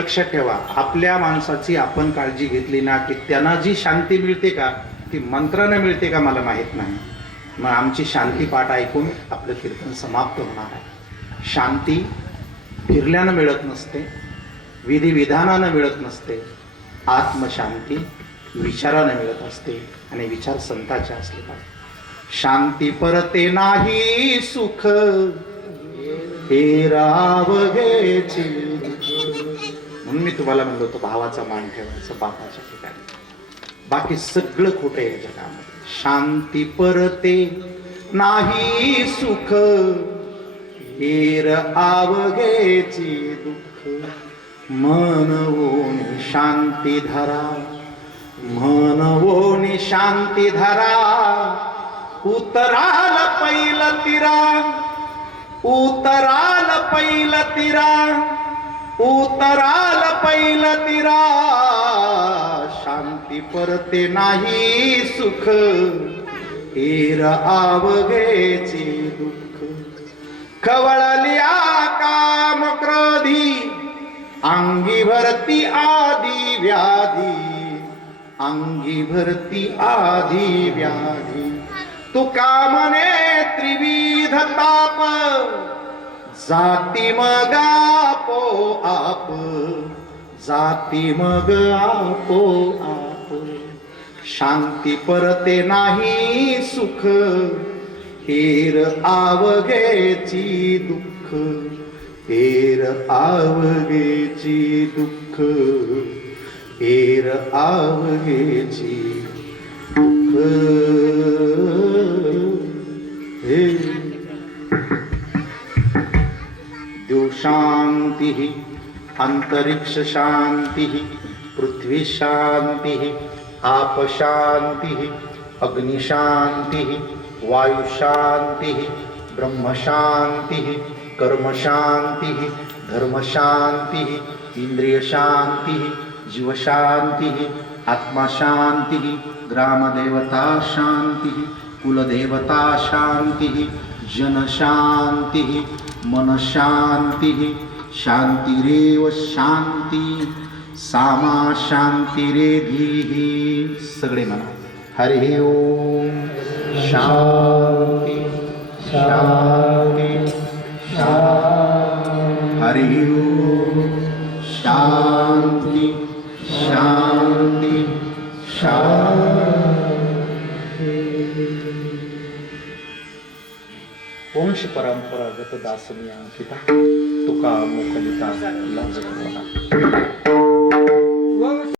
लक्षात ठेवा, आपल्या माणसाची आपण काळजी घेतली ना की त्यांना जी शांती मिळते का ती मंत्राने मिळते का मला माहित नाही. मग आमची शांती पाठ ऐकून आपलं कीर्तन समाप्त होणार आहे. शांती फिरल्यानं मिळत नसते, विधिविधानानं मिळत नसते. आत्मशांती विचारानं मिळत असते आणि विचार संताचे असले पाहिजे. शांती परते नाही सुख हे रावघेची. म्हणून मी तुम्हाला म्हणलो होतो भावाचा मान ठेवायचा बापाच्या ठिकाणी. बाकी सगळं खोटं आहे जगामध्ये. शांती परते नाही सुख हेर आवघेची दुःख. मनवोनी शांती धरा, मनवोनी शांती धरा. उतराल पैल तिरा, उतराल पैल तिरा, उतराल पैल तिरा. शांती परते नाही सुख हेर आवघेची दुःख. खवळलिया काम क्रोधी अंगी भरती आदी व्याधी, अंगी भरती आधी व्याधी. तू कामने त्रिविध ताप जाती मग आपोआप, जाती मग आपोआप. शांती परते नाही सुख हेर आवघेची दुःख, हेर आवघेची दुःख, हेर आवघेची दुःख. द्यौ शांति अंतरिक्ष शांति, पृथ्वी शांति, आप शांति, अग्नि शांति, वायु शांति, ब्रह्म शांति, कर्म शांति, धर्म शांति, इंद्रिय शांति, जीव शांति, आत्मा शांति, ग्राम देवता शांति, कुल देवता शांति, जन शांति, मन शांति. शांतिरेव शांति, सामा शांतिरेधीः. सगळे म्हणा हरि ओम. शांति शांति शांति. हरि ओम. शांति शांति शांति. वंश परंपरागत दासनिया अंकिता तुका मुखलिता लाज